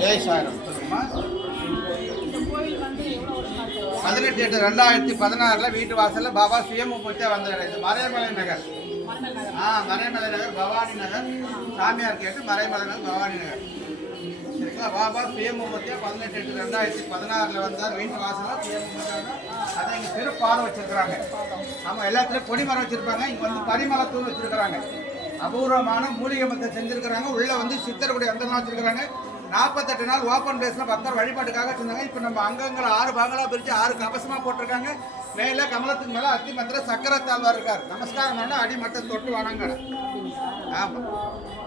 ஜெய் சாய்ராம். சொல்லுங்கம்மா. 18/8/2016 வீட்டு வாசலில் பாபா சுயமுகூர்த்தியாக வந்தார். இது மறைமலை நகர். மறைமலை நகர், பவானி நகர். சாமியார் கேட்டு மறைமலை நகர், பவானி நகர். சரிங்களா? பாபா சுயமுகூர்த்தியாக 18/8/2016 வந்தார். வீட்டு வாசலில் சுயமுகூர்த்தியாக அதை இங்கே திருப்பாதை வச்சிருக்கிறாங்க. ஆமாம், எல்லாத்துலேயும் கொடிமரம் வச்சுருப்பாங்க. இங்கே வந்து பரிமளத்தூள் வச்சுருக்கிறாங்க. அபூர்வமான மூலிகை மத்தை செஞ்சுருக்கிறாங்க. உள்ளே வந்து சித்தருடைய அந்தம்லாம் வச்சுருக்கிறாங்க. 48 நாள் ஓப்பன் பிளேஸில் பக்தர் வழிபாட்டுக்காக வச்சுருந்தாங்க. இப்போ நம்ம அங்கங்களை 6 பாகங்களாக பிரித்து 6 கவசமாக போட்டிருக்காங்க. மேலே கமலத்துக்கு மேலே அத்தி மந்திர சக்கரத்தாழ்வார் இருக்கார். நமஸ்காரம் பண்ண அடி மட்டும் தொட்டு வணங்கட. ஆமாம்,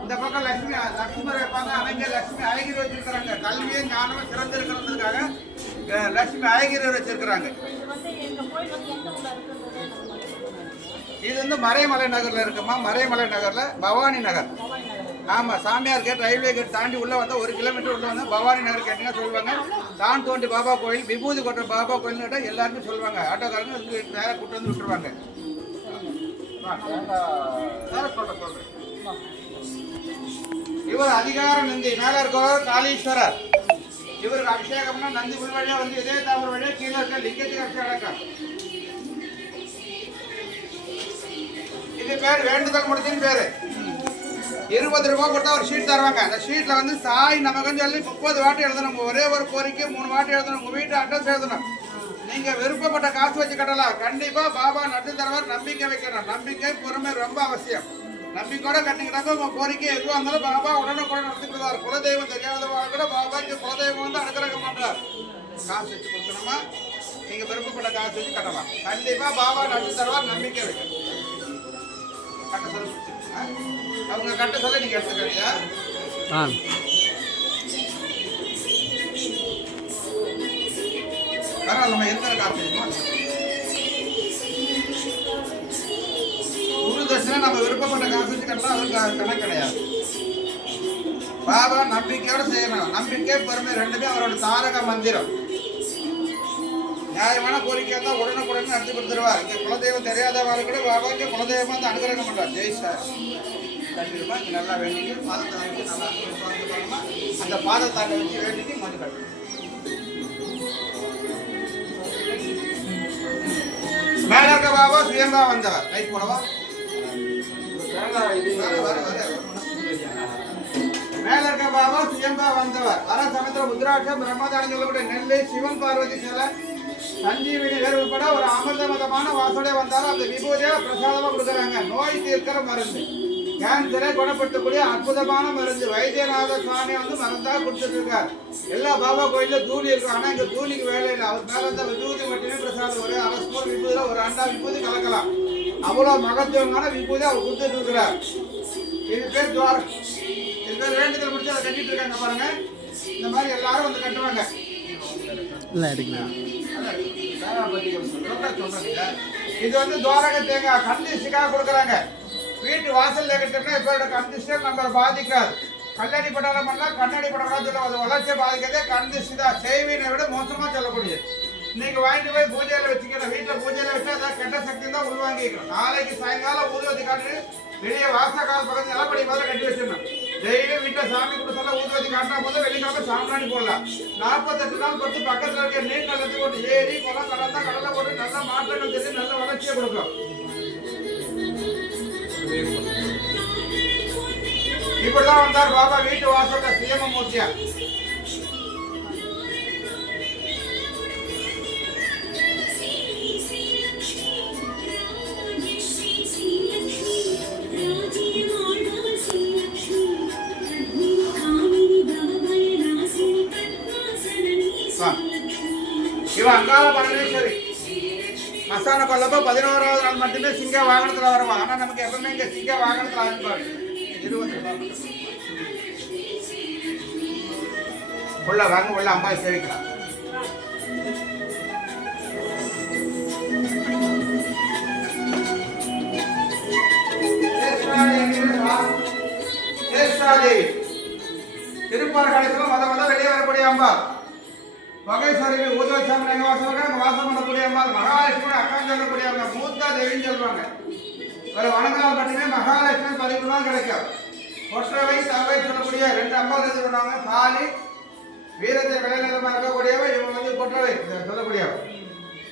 இந்த பக்கம் லட்சுமி லட்சுமர் வைப்பாங்க. அவங்க லட்சுமி அழகிரி வச்சிருக்கிறாங்க. கல்வியும் ஞானமும் சிறந்திருக்கிறதுக்காக லட்சுமி அழகிரி வச்சிருக்கிறாங்க. இது வந்து மறைமலை நகரில் இருக்குமா. மறைமலை நகரில் பவானி நகர். ஆமாம், சாமியார் கேட் ரயில்வே கேட் தாண்டி உள்ளே வந்தால் 1 கிலோமீட்டர் உள்ளே வந்தால் பவானி நகர் கேட்டிங்கன்னா சொல்லுவாங்க. தான் தோண்டி பாபா கோயில், விபூதி கொட்டுற பாபா கோயில்னு கேட்டால் எல்லாருமே சொல்லுவாங்க. ஆட்டோக்காரங்க வந்து நேராக கூட்டு வந்து விட்டுருவாங்க. சொல்கிறேன். இவர் அதிகார நந்தி. மேலே இருக்கவர் காளீஸ்வரர். இவருக்கு அபிஷேகம்னா நந்தி உள் வழியாக வந்து இதே தாவர வழியாக கீழே இருக்க லிங்கத்துக்கு அபிஷேகம். இது பேர் வேண்டுதல் முடிச்சின்னு பேர். 20 ரூபா கொடுத்தா ஒரு ஷீட் தருவாங்க. அந்த ஷீட்டில் வந்து சாய் நமக்குன்னு சொல்லி 30 வாட்டி எழுதணும். ஒரே ஒரு கோரிக்கை 3 வாட்டி எழுதணும். உங்கள் வீட்டு அட்ரஸ் எழுதணும். நீங்கள் விருப்பப்பட்ட காசு வச்சு கட்டலாம். கண்டிப்பாக பாபா நட்டு தருவார். நம்பிக்கை வைக்கணும். நம்பிக்கை பொறுமை ரொம்ப அவசியம். நம்பிக்கையோட கட்டிக்கிட்டாக்க உங்கள் கோரிக்கை எதுவாக இருந்தாலும் பாபா உடனுக்குடன் நடத்திக்கிடுவார். குலதெய்வம் தெரியாதவங்க கூட பாபாக்கு குலதெய்வம் வந்து அனுகிரகம் பண்ணுறார். காசு வச்சு கொடுக்கணுமா, நீங்கள் விருப்பப்பட்ட காசு வச்சு கட்டலாம். கண்டிப்பாக பாபா நட்டு தருவார். நம்பிக்கை வைக்கணும். கட்ட சொல்லி அவங்க கட்ட சொல்ல நீங்க எடுத்துக்கிறீங்க. பரவாயில்ல, எத்தனை காசு குரு தட்சணை நம்ம விருப்பப்பட்ட காசு வச்சு கட்டலாம். அதுக்கு கணக்கு கிடையாது. பாபா நம்பிக்கையோட செய்யணும். நம்பிக்கை பொறுமை ரெண்டுமே அவரோட தாரக மந்திரம். நியாயமான கோரிக்கை தான் உடனுக்குடன் நடத்தி கொடுத்துருவார். இங்கே குலதெய்வம் தெரியாதவாறு கூட பாபா இங்கே குலதெய்வம் வந்து அனுகிரகம் பண்ணுறார். ஜெய் சார். கண்டிப்பா இங்கே நல்லா வேண்டிட்டு பாதத்தை வச்சு நல்லா பண்ணணுமா. அந்த பாதத்தாண்டை வச்சு வேண்டிட்டு மது கட்டணும். மேல இருக்க பாபா சுயம்பா வந்தவர். லைட் போடவா. மேல இருக்க பாபா சுயம்பா வந்தவர். வர சமயத்தில் உத்ராட்சம் பிரம்மதானம் சொல்லக்கூடிய நெல்லை சிவன் பார்வதி சிலை சஞ்சீவினி வேறு உட்பட ஒரு அமிர்தமதமான வாசோட வந்தாலும் அந்த விபூதியா பிரசாதமா கொடுக்குறாங்க. நோய் தீர்க்கிற மருந்து, கேன்சரை குணப்படுத்தக்கூடிய அற்புதமான மருந்து. வைத்தியநாத சுவாமி வந்து மருந்தாக கொடுத்துட்டு இருக்கார். எல்லா பாபா கோயிலும் தூளி இருக்கும். ஆனால் இங்கே தூளிக்கு வேலை இல்லை. அவர் மேலே இருந்த விபூதி மட்டுமே பிரசாதம். ஒரு அரை ஸ்பூன் விபூதியில் ஒரு 2 விபூதி கலக்கலாம். அவ்வளோ மகத்துவமான விபூதி அவர் கொடுத்துட்டு இருக்கிறார். இது பேர் துவாரம். இது பேர் வேண்டுதல் முடிச்சு அதை கட்டிட்டு இருக்காங்க பாருங்க. இந்த மாதிரி எல்லாரும் வந்து கட்டுவாங்க. இது வந்து துவாரக தேங்காய் கண்டிஷனுக்காக கொடுக்குறாங்க. வீட்டு வாசல்ல கட்டினா இப்போட கண்டிஷன் நம்மளை பாதிக்காது. கல்லடி படம் பண்ணலாம், கண்ணாடி படம் சொல்ல அது வளர்ச்சியை பாதிக்கிறதே கண்டிஷன் தான். செய்வினை விட மோசமாக சொல்லக்கூடியது. நீங்க வாங்கிட்டு போய் பூஜையில வச்சுக்கணும். வீட்டில் பூஜையில வச்சா அதை கெட்ட சக்தி தான் உள்வாங்கிக்கணும். நாளைக்கு சாயங்காலம் ஊதுவத்தி காட்டு வெளியே வாசக்கால பக்கத்து நிலப்படி மாதிரி கட்டி வச்சிடணும். டெய்லி வீட்டில் சாமி கொடுத்தாலும் ஊதுவத்தி காட்டினா போதும். வெள்ளிக்கிழமை சாம்பிராணி போடலாம். 48 நாள் பொறுத்து பக்கத்தில் இருக்க நீர் நிலத்துக்கு போட்டு ஏரி குளம் கடந்தா கடலை போட்டு நல்ல மாற்றங்கள் தெரிஞ்சு நல்ல வளர்ச்சியை கொடுக்கும். இப்படிதான் வந்தார் பாபா வீட்டு வாசல்ல சுயமூர்த்தியா. இவன் அங்காள பரமேஸ்வரி. மசான கொல்லப்போ 11வது நாள் மட்டுமே சிங்க வாகனத்தில் வருவான். ஆனால் நமக்கு எப்பவுமே இங்கே சிங்க வாகனத்தில் ஆரம்பிப்பாங்க. உள்ள வாங்க, உள்ள அம்மா சேவிக்கலாம். திருப்பார் கடைசியில் மத வெளியே வரக்கூடிய அம்மா. மகேஸ்வரி ஊதுவச்சாமி எங்க வாசம் அங்க வாசம் பண்ணக்கூடிய அம்மா. மகாலட்சுமி அக்கான்னு சொல்லக்கூடிய அம்மா. மூத்தா தேவின்னு சொல்லுவாங்க. ஒரு வணங்கலாம் மட்டுமே மகாலட்சுமி 13 நாள் கிடைக்கும். ஒற்றை வயசு அவை சொல்லக்கூடிய 2 அம்மா இது பண்ணுவாங்க. காளி வீரத்தில் விளைநிலமாக இருக்கக்கூடியவ, இவங்க வந்து கொற்றவை சொல்லக்கூடியவ.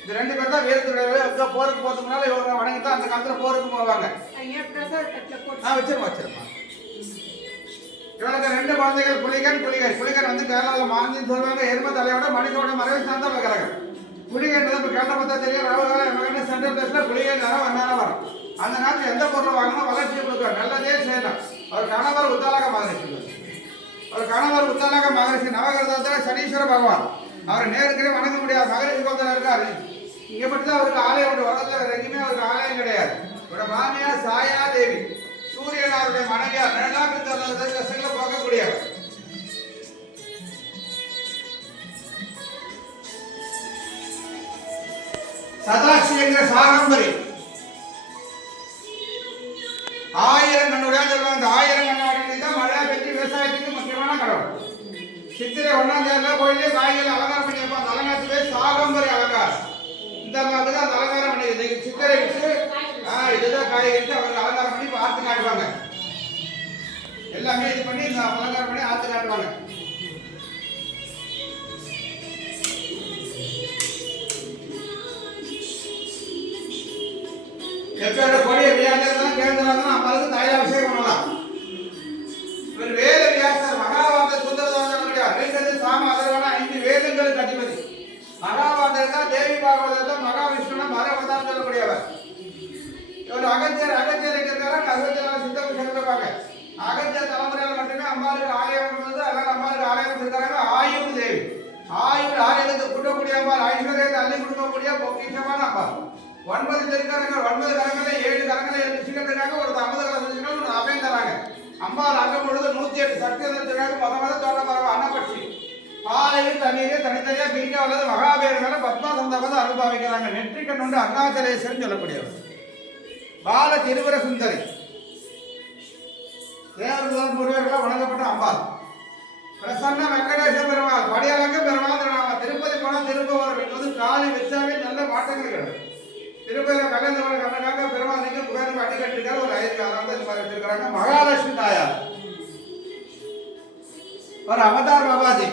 இந்த 2 பேர் தான் வீரத்துடையவை. போருக்கு போறதுக்கு முன்னால இவங்க வணங்கி தான் அந்த காலத்துல போருக்கு போவாங்க. வச்சிருமா இவனுக்கு 2 குழந்தைகள், புலிகன் புலிகர். புலிகர் வந்து கேரளாவில் மாந்தின்னு சொல்லுவாங்க. எரும தலையோட மனிதோட மறைவு சார்ந்த வைக்கிறாங்க. புலிகன்றது இப்போ கேரளா பார்த்தா தெரியும். ராகுகாலம் சென்ட்ரல் பிளேஸ்ல புலிகன் நேரம் வரும். அந்த நேரத்தில் எந்த பொருளை வாங்கினா வளர்ச்சி கொடுக்கும், நல்லதே செய்யணும். அவர் கணவர் உத்தாலக மகரிஷி. அவர் கணவர் உத்தாலக மகரிஷி நவகிரகத்தில் சனீஸ்வர பகவான். அவரை நேருக்கு வணங்க முடியாது. மகரிஷி கோத்திரம் இருக்காரு. இங்க மட்டும் தான் அவருக்கு ஆலயம் உண்டு. உலகத்தில் வேற எங்கேயுமே அவருக்கு ஆலயம் கிடையாது. இவரோட மாமியார் சாயா தேவி, சூரியன் அவருடைய மனைவியார். 2ஆம் தசையில போகக்கூடியவர். சதாட்சி என்கிற சாகம்பரி 1000 கண்ணுடைய சொல்லுவாங்க. 1000 கண்ணாடி தான் மழை பெற்று விவசாயத்துக்கு முக்கியமான கடவுள். சித்திரை 1ஆம் தேதியில கோயிலே காய்கள் அலங்காரம் பண்ணி வைப்பாங்க. அலங்காரத்துவே சாகம்பரி அலங்காரம். இந்த மாதிரி தான் அலங்காரம் பண்ணி சித்திரை வச்சு இதுதான் காய் வச்சு அவங்க அலங்காரம் பண்ணி ஆத்து காட்டுவாங்க. எல்லாமே இது பண்ணி இந்த அலங்காரம் பண்ணி ஆத்து காட்டுவாங்க. எப்போட கொடிய வியாசர் கேந்திரம் அம்மாவுக்கு தாயாபிஷேகம் பண்ணலாம். இவர் வேத வியாசர் மகாபாரத சுந்தரதாசன் சாம அதர்வன 5 வேதங்களுக்கு அதிபதி. மகாபாரதத்தை தேவி பாகவதத்தை மகாவிஷ்ணு மரவதாரம் சொல்லக்கூடியவர். இவர் அகத்தியர் இருக்கிறாரு. அகத்தியர் சித்தம் சொல்லுவாங்க. அகத்தியர் தலைமுறையில் மட்டுமே அம்மாவுக்கு ஆலயம் இருந்தது. அதனால அம்மாவுக்கு ஆலயம் இருக்காங்க. ஆயுர் தேவி. ஆயுர் ஆலயத்தை கூட்டக்கூடிய அம்மாள், ஐஸ்வர்யத்தை அள்ளி கொடுக்கக்கூடிய பொக்கிஷமான அம்மாள். 9 திருக்கரங்கள், 9 கரங்களில் 7 கரங்களை சிக்கத்துக்காக ஒரு 50 கரங்கள் ஒரு அபயம் தராங்க. அம்பாள் அங்கம் பொழுது 108 சக்தி இருக்காங்க. மொதல் தோட்டமாக அன்னப்பட்சி பாலையும் தண்ணீரையும் தனித்தனியா பிரிக்க வல்லது மகாபேரங்களை பத்மாசந்தபத அனுபவிக்கிறாங்க. நெற்றிக்கண் உண்டு அருணாச்சலேஸ்வரன் சொல்லக்கூடியவர். பால திருவர சுந்தரி தேவர்கள் முருகர்களால் வணங்கப்பட்ட அம்பாள். பிரசன்ன வெங்கடேச பெருமாள், படியலங்க பெருமாள். திருப்பதி போனால் திருப்பவரம் என்பது காலி வச்சாவே நல்ல மாற்றங்கள் கிடையாது. திருப்பதியில் கல்யாணம் கண்ணக்காக பெருமாள் நீங்க புகாருக்கு அடி கட்டிருக்காரு. ஒரு 5 வச்சிருக்கிறாங்க. மகாலட்சுமி தாயார் ஒரு அவதார் பாபாஜி.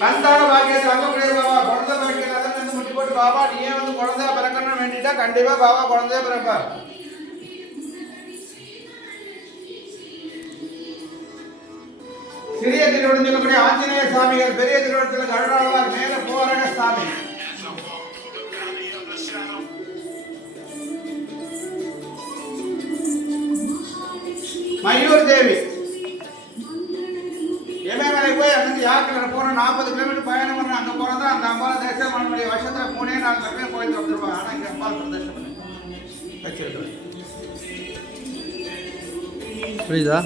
சந்தான பாக்கியத்தை அங்கக்கூடிய பாபா குழந்தை பாக்கியம் முட்டி போட்டு பாபா நீ வந்து குழந்தைய பிறக்கணும்னு வேண்டிட்டா கண்டிப்பா பாபா குழந்தைய பிறப்பார். சிறிய திருவடி சொல்லக்கூடிய ஆஞ்சநேய சாமிகள், பெரிய திருவடத்தில் கருடாழ்வார், மேல போரக சாமி. மயூர் தேவி எமேமலை போய் அங்கே யாருக்கில் போன 40 கிலோமீட்டர் பயணம் பண்ண அங்கே போனதா அந்த அம்பாள் தேசம் பண்ண முடிய வருஷத்தில் 3-4 தடவை போய் வந்துருப்பாங்க. ஆனால் இங்கே அம்பாள் பிரதேசம் பண்ணி வச்சிருக்கிறேன். புரியுதா?